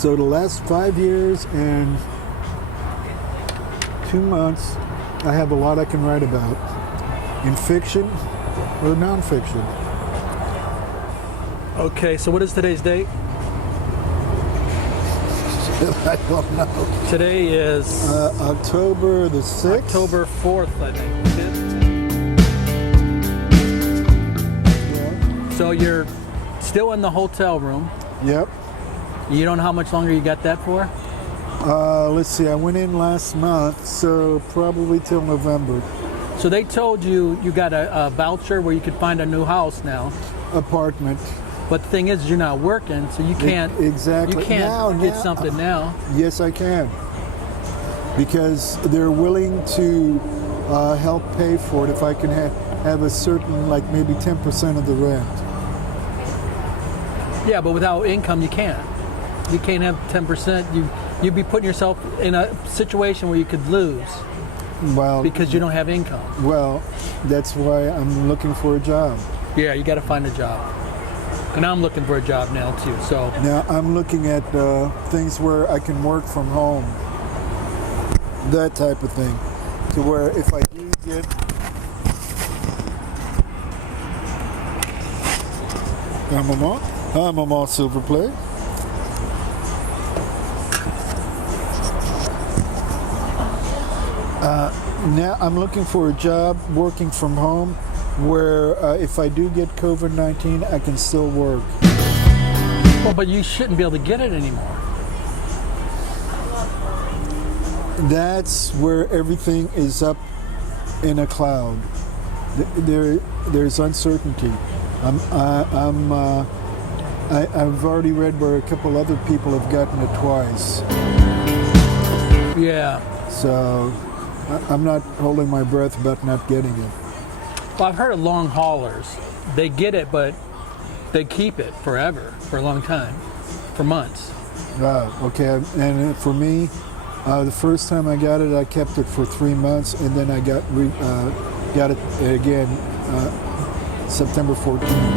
So the last 5 years and 2 months, I have a lot I can write about in fiction or nonfiction. Okay, so what is today's date? I don't know. Today is October the 6th. October 4th, I think. Yeah. So you're still in the hotel room. Yep. You don't know how much longer you got that for? Let's see, I went in last month, so probably till November. So they told you you got a voucher where you could find a new house now. Apartment. But the thing is, you're not working, so you can't. Exactly. You can't get something now. Yes, I can. Because they're willing to help pay for it if I can have a certain, like maybe 10% of the rent. Yeah, but without income, you can't. You can't have 10%. You'd be putting yourself in a situation where you could lose. Well, because you don't have income. Well, that's why I'm looking for a job. Yeah, you got to find a job. And I'm looking for a job now too. So now I'm looking at things where I can work from home. That type of thing. To where if I do get I'm a more silver play. Now I'm looking for a job working from home where if I do get COVID-19, I can still work. Well, but you shouldn't be able to get it anymore. That's where everything is up in a cloud. There's uncertainty. I've already read where a couple other people have gotten it twice. Yeah. So I'm not holding my breath about not getting it. Well, I've heard of long haulers. They get it, but they keep it forever, for a long time, for months. Okay. And for me, the first time I got it, I kept it for 3 months, and then I got it again September 14th.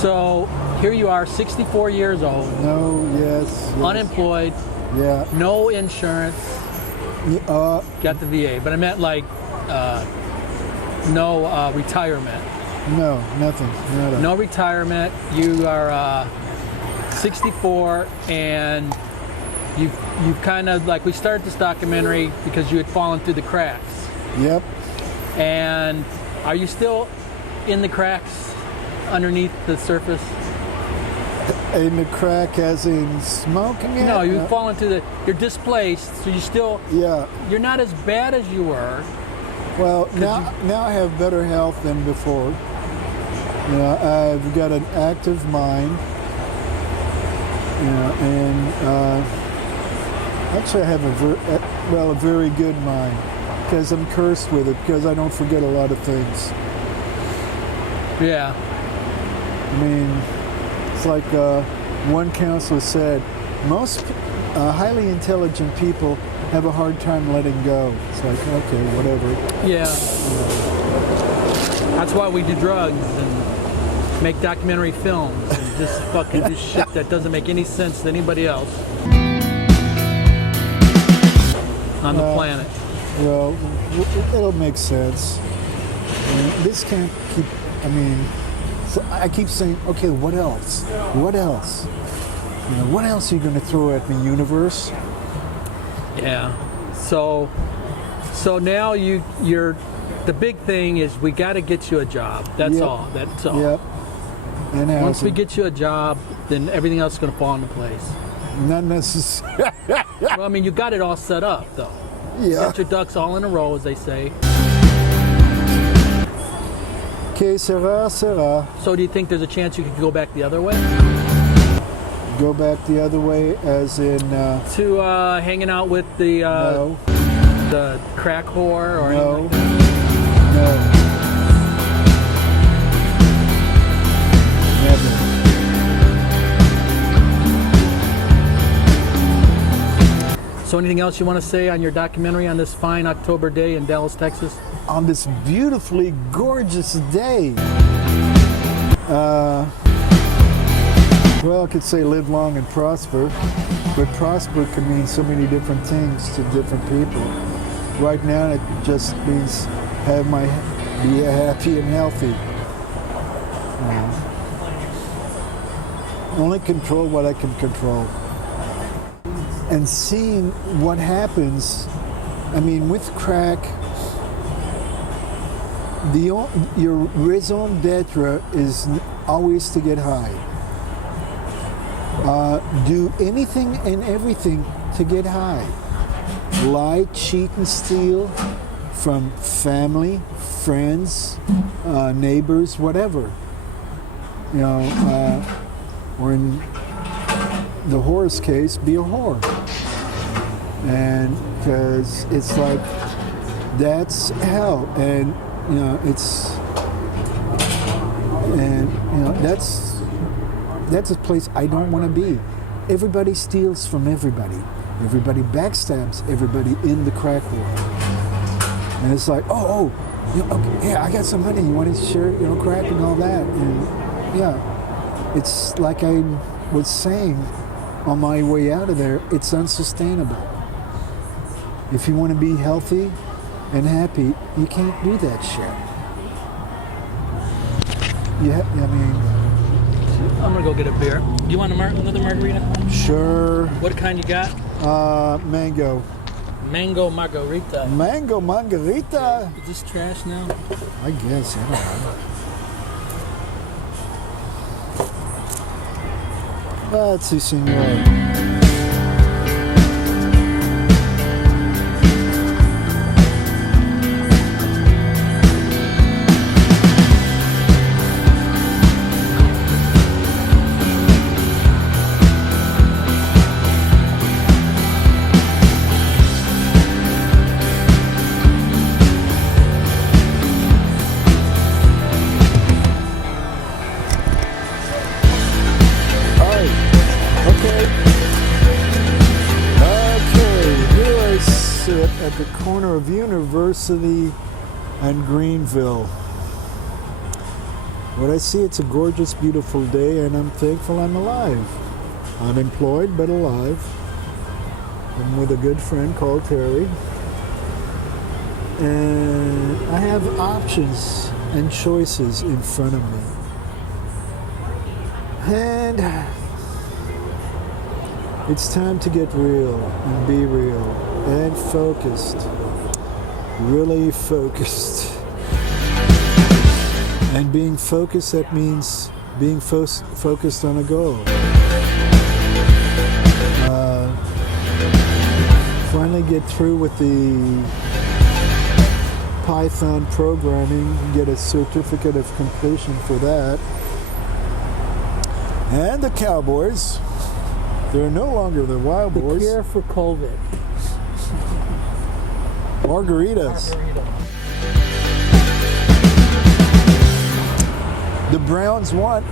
So here you are, 64 years old. No, yes. Unemployed. Yeah. No insurance. Got the VA, but I meant like no retirement. No, nothing. No retirement. You are 64, and you've kind of like, we started this documentary because you had fallen through the cracks. Yep. And are you still in the cracks underneath the surface? In the crack as in smoking it? No, you've fallen through you're displaced, so you still, yeah. You're not as bad as you were. Well, now I have better health than before. You know, I've got an active mind. You know, and actually I have a very good mind, because I'm cursed with it, because I don't forget a lot of things. Yeah. I mean, it's like one counselor said, most highly intelligent people have a hard time letting go. It's like, okay, whatever. Yeah. That's why we do drugs and make documentary films and just fucking do shit that doesn't make any sense to anybody else on the planet. Well, it'll make sense. I mean, this can't keep, so I keep saying, okay, what else? What else? You know, what else are you going to throw at me, universe? Yeah. So now you're the big thing is we got to get you a job. That's all. That's all. Yep. And once we get you a job, then everything else is going to fall into place. Not necessarily. Well, I mean, you got it all set up, though. Yeah. Got your ducks all in a row, as they say. Que sera, sera. So do you think there's a chance you could go back the other way? Go back the other way, as in to hanging out with the no. The crack whore or no. anything like that? No. Never. So anything else you want to say on your documentary on this fine October day in Dallas, Texas? On this beautifully gorgeous day. Well, I could say live long and prosper, but prosper can mean so many different things to different people. Right now, it just means be happy and healthy. Only control what I can control. And seeing what happens, I mean, with crack, your raison d'etre is always to get high. Do anything and everything to get high. Lie, cheat, and steal from family, friends, neighbors, whatever. You know, or in the whore's case, be a whore. And because it's like, that's hell. And, you know, that's a place I don't want to be. Everybody steals from everybody. Everybody backstabs everybody in the crack world. And it's like, you know, okay, yeah, I got some money. You want to share, you know, crack and all that. And yeah, it's like I was saying on my way out of there, it's unsustainable. If you want to be healthy and happy, you can't do that shit. Yeah, I mean, I'm gonna go get a beer. Do you want another margarita? Sure. What kind you got? Mango. Mango margarita. Mango margarita? Is this trash now? I guess, I don't know. Let's see, senor. At the corner of University and Greenville. What I see, it's a gorgeous, beautiful day, and I'm thankful I'm alive. Unemployed, but alive. I'm with a good friend called Terry. And I have options and choices in front of me. And it's time to get real and be real. And focused, really focused. And being focused, that means being focused on a goal. Finally get through with the Python programming, get a certificate of completion for that. And the Cowboys, they're no longer the Wild Boys. The cure for COVID. Margaritas. The Browns won.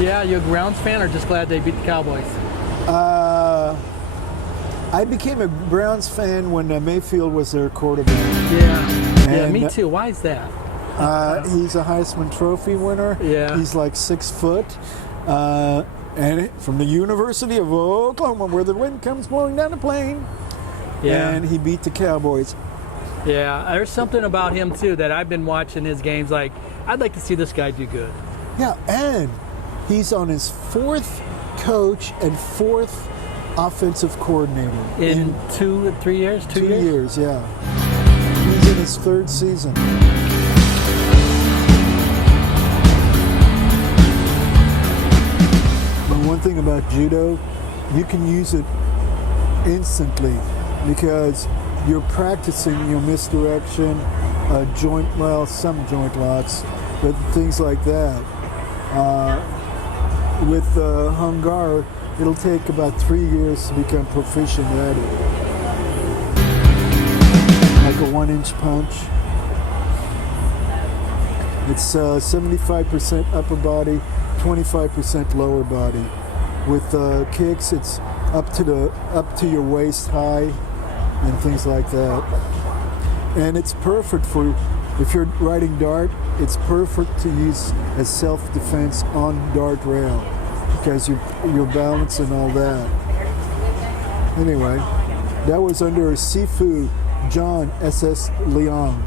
Yeah, you a Browns fan or just glad they beat the Cowboys? I became a Browns fan when Mayfield was their quarterback. Yeah, me too. Why is that? He's a Heisman Trophy winner. Yeah. He's like 6 foot. And from the University of Oklahoma, where the wind comes blowing down the plain. Yeah. And he beat the Cowboys. Yeah, there's something about him too that I've been watching his games. Like, I'd like to see this guy do good. Yeah, and he's on his 4th coach and 4th offensive coordinator. In 2 or 3 years? 2 years? 2 years, yeah. He's in his 3rd season. And one thing about judo, you can use it instantly because you're practicing your misdirection, some joint locks, but things like that. With Hungar, it'll take about 3 years to become proficient at it. Like a 1-inch punch. It's 75% upper body, 25% lower body. With kicks, it's up to your waist high and things like that. And it's perfect for, if you're riding dart, it's perfect to use as self-defense on dart rail. because your balance and all that. Anyway, that was under Sifu John S.S. Leong.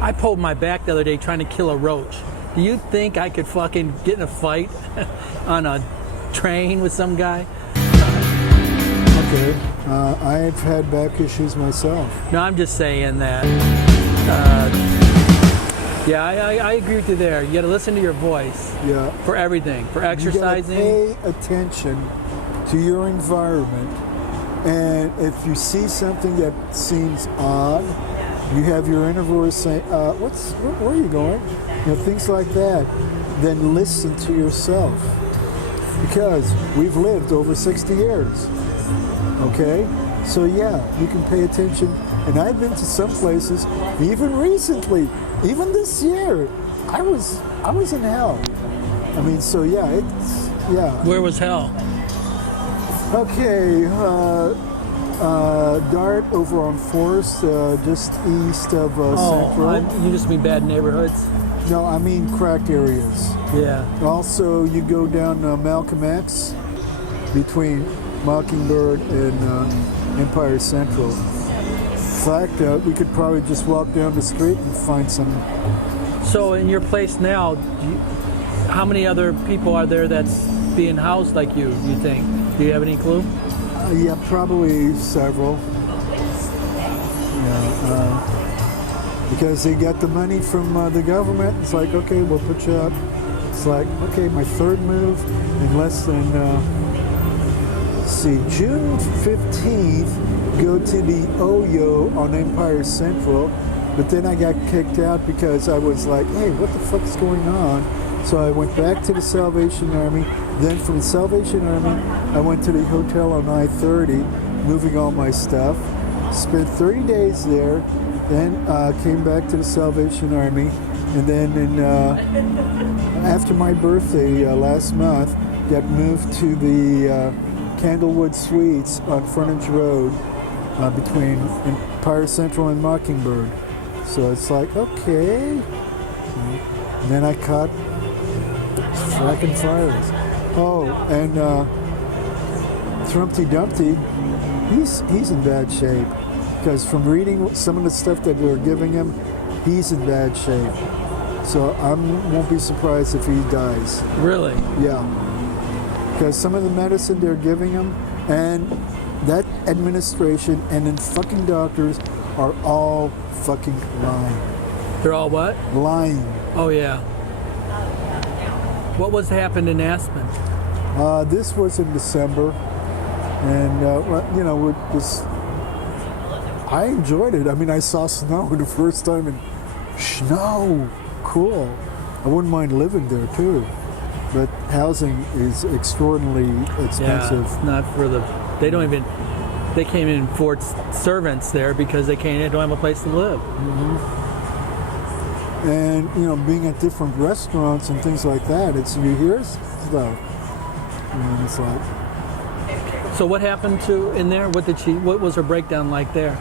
I pulled my back the other day trying to kill a roach. Do you think I could fucking get in a fight on a train with some guy? Okay, I've had back issues myself. No, I'm just saying that. Yeah, I agree with you there. You got to listen to your voice. Yeah. For everything, for exercising. You gotta pay attention to your environment, and if you see something that seems odd, you have your inner voice saying, where are you going? You know, things like that. Then listen to yourself, because we've lived over 60 years. Okay, so yeah, you can pay attention. And I've been to some places, even recently, even this year, I was in hell. I mean, so yeah, Where was hell? Okay, Dart over on Forest, just east of Central. You just mean bad neighborhoods? No, I mean cracked areas. Yeah. Also, you go down Malcolm X between Mockingbird and Empire Central. In fact, we could probably just walk down the street and find some. So in your place now, how many other people are there that's being housed like you think? Do you have any clue? Yeah, probably several. Yeah, because they got the money from the government. It's like, okay, we'll put you up. It's like, okay, my third move in less than, June 15th, go to the Oyo on Empire Central, but then I got kicked out because I was like, hey, what the fuck is going on? So I went back to the Salvation Army. Then from the Salvation Army, I went to the hotel on I-30, moving all my stuff. Spent 30 days there, then came back to the Salvation Army, and then after my birthday last month, got moved to the Candlewood Suites on Frontage Road between Empire Central and Mockingbird. So it's like, okay. And then I caught fracking fires. Oh, and Thrumpty Dumpty, he's in bad shape. Because from reading some of the stuff that they're giving him, he's in bad shape. So I won't be surprised if he dies. Really? Yeah. Because some of the medicine they're giving him, and that administration and then fucking doctors are all fucking lying. They're all what? Lying. Oh yeah. What was happened in Aspen? This was in December, and I enjoyed it. I mean, I saw snow the first time, and snow, cool. I wouldn't mind living there too, but housing is extraordinarily expensive. Yeah, not for the. They don't even. They can't even afford servants there because they don't have a place to live. Mm-hmm. And being at different restaurants and things like that, you hear stuff. And it's like. So what happened in there? What was her breakdown like there?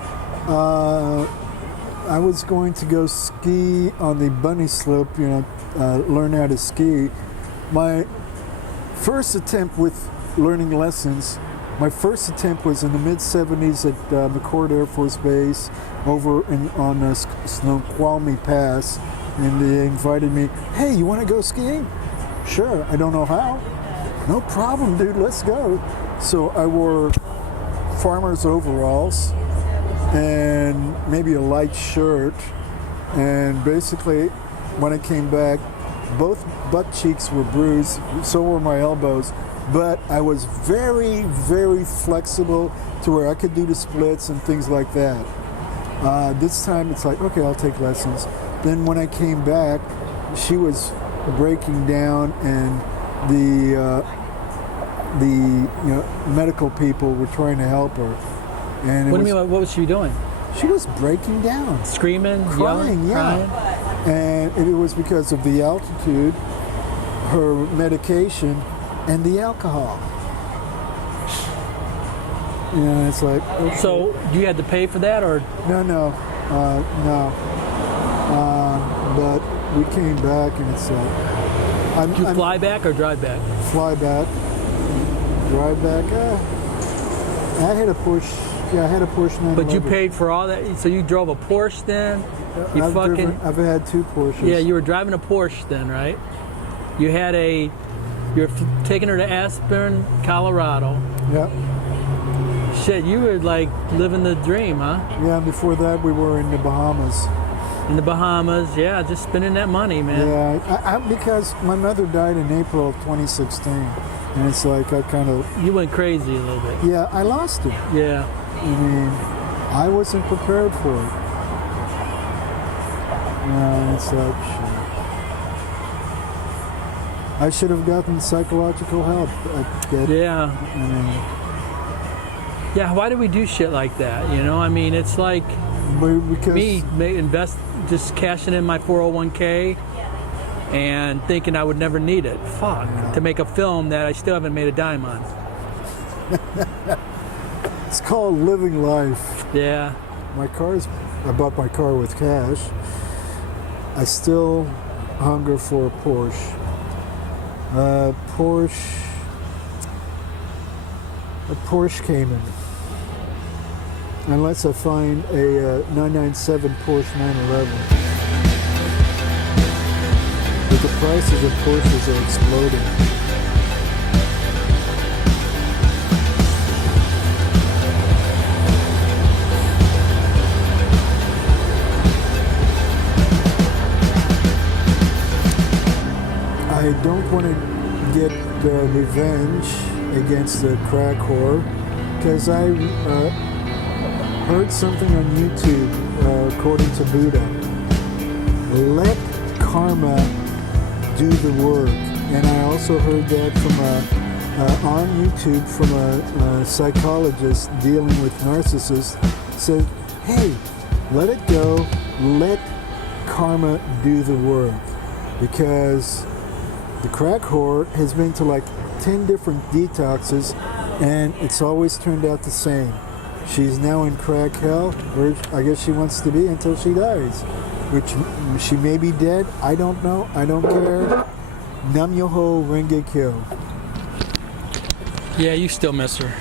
I was going to go ski on the bunny slope, learn how to ski. My first attempt with learning lessons, my first attempt was in the mid-'70s at McCord Air Force Base over on Snoqualmie Pass, and they invited me, hey, you want to go skiing? Sure, I don't know how. No problem, dude, let's go. So I wore farmer's overalls and maybe a light shirt, and basically when I came back, both butt cheeks were bruised, so were my elbows, but I was very, very flexible to where I could do the splits and things like that. This time it's like, okay, I'll take lessons. Then when I came back, she was breaking down, and the medical people were trying to help her. And what do you mean? What was she doing? She was breaking down, screaming, crying, yelling, yeah. crying. And it was because of the altitude, her medication, and the alcohol. It's like. Okay. So you had to pay for that, or? No. But we came back, and it's like. Did you fly back or drive back? Fly back. Drive back. I had a Porsche. Yeah, I had a Porsche 911. But you paid for all that, so you drove a Porsche then? I've had 2 Porsches. Yeah, you were driving a Porsche then, right? You had you're taking her to Aspen, Colorado. Yep. Shit, you were like living the dream, huh? Yeah, and before that we were in the Bahamas. In the Bahamas, yeah, just spending that money, man. Yeah, because my mother died in April of 2016, and it's like I kind of... You went crazy a little bit. Yeah, I lost it. Yeah. I mean, I wasn't prepared for it. Yeah, it's like, shit. I should have gotten psychological help. Yeah. I mean, yeah, why do we do shit like that? You know, I mean, it's like because me just cashing in my 401k and thinking I would never need it. Fuck. Yeah. To make a film that I still haven't made a dime on. It's called living life. Yeah. I bought my car with cash. I still hunger for a Porsche. A Porsche Cayman. Unless I find a 997 Porsche 911. But the prices of Porsches are exploding. I don't want to get revenge against the crack whore, because I heard something on YouTube, according to Buddha. Let karma do the work. And I also heard that from on YouTube from a psychologist dealing with narcissists. Said, hey, let it go, let karma do the work. Because the crack whore has been to like 10 different detoxes, and it's always turned out the same. She's now in crack hell, where I guess she wants to be until she dies. Which she may be dead, I don't know, I don't care. Nam Yoho Renge Kyo. Yeah, you still miss her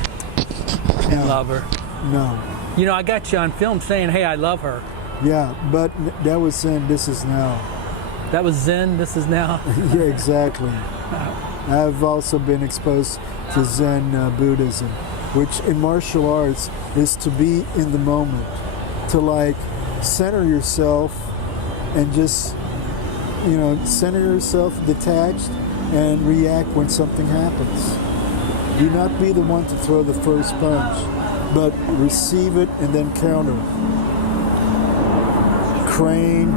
and love her. No. You know, I got you on film saying, hey, I love her. Yeah, but that was then, this is now. That was Zen, this is now. Yeah, exactly. I've also been exposed to Zen Buddhism, which in martial arts is to be in the moment, to like center yourself and just, you know, center yourself detached and react when something happens. Do not be the one to throw the first punch, but receive it and then counter. Crane,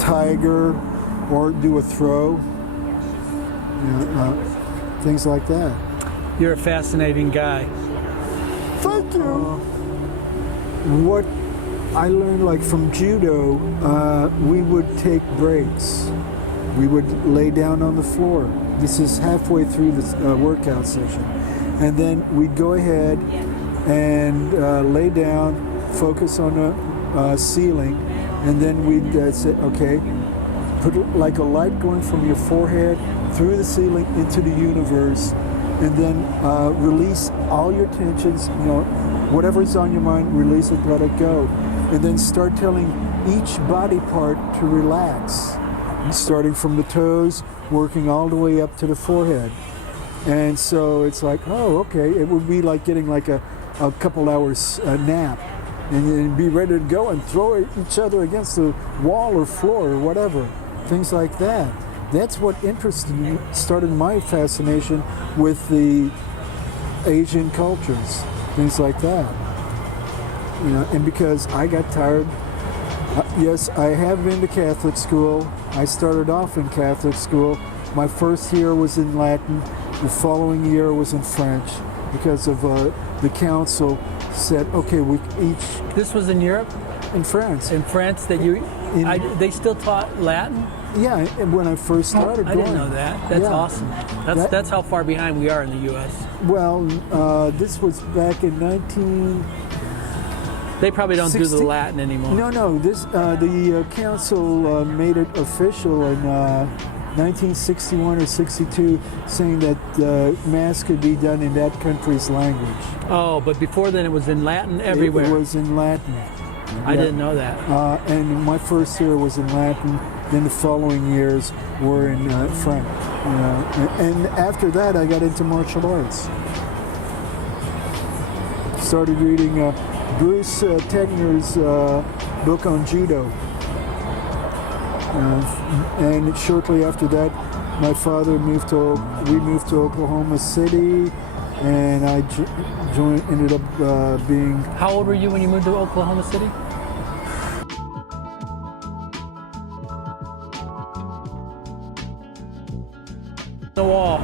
tiger, or do a throw, things like that. You're a fascinating guy. Thank you. What I learned, like from judo, we would take breaks. We would lay down on the floor. This is halfway through the workout session. And then we'd go ahead and lay down, focus on the ceiling, and then we'd say, okay, put like a light going from your forehead through the ceiling into the universe, and then release all your tensions, you know, whatever's on your mind, release it, let it go. And then start telling each body part to relax, starting from the toes, working all the way up to the forehead. And so it's like, oh, okay, it would be like getting like a couple hours nap, and then be ready to go and throw each other against the wall or floor or whatever. Things like that. That's what interested me, started my fascination with the Asian cultures, things like that. You know, and because I got tired, yes, I have been to Catholic school. I started off in Catholic school. My first year was in Latin. The following year was in French, because of the council said, okay, we each... This was in Europe? In France. In France, that they still taught Latin? Yeah, when I first started I didn't know that. That's awesome. That's how far behind we are in the U.S. Well, this was back in They probably don't do the 16 Latin anymore. No. This the council made it official in 1961 or 62, saying that mass could be done in that country's language. Oh, but before then it was in Latin everywhere. It was in Latin. I didn't know that. And my first year was in Latin. Then the following years were in French. And after that, I got into martial arts. Started reading Bruce Tegner's book on judo. And shortly after that, my father moved to Oklahoma City, and I ended up being... How old were you when you moved to Oklahoma City? The wall.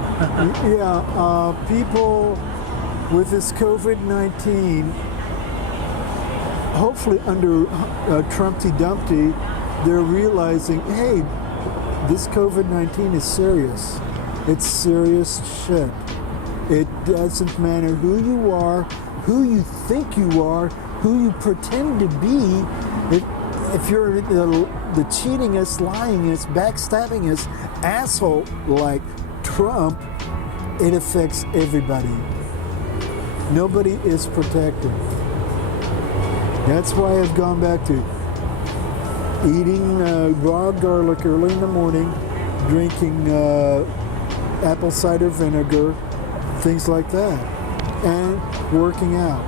Yeah, people with this COVID-19, hopefully under Trumpty Dumpty, they're realizing, hey, this COVID-19 is serious. It's serious shit. It doesn't matter who you are, who you think you are, who you pretend to be. If you're the cheatingest, lyingest, backstabbingest asshole like Trump, it affects everybody. Nobody is protected. That's why I've gone back to eating raw garlic early in the morning, drinking apple cider vinegar, things like that, and working out.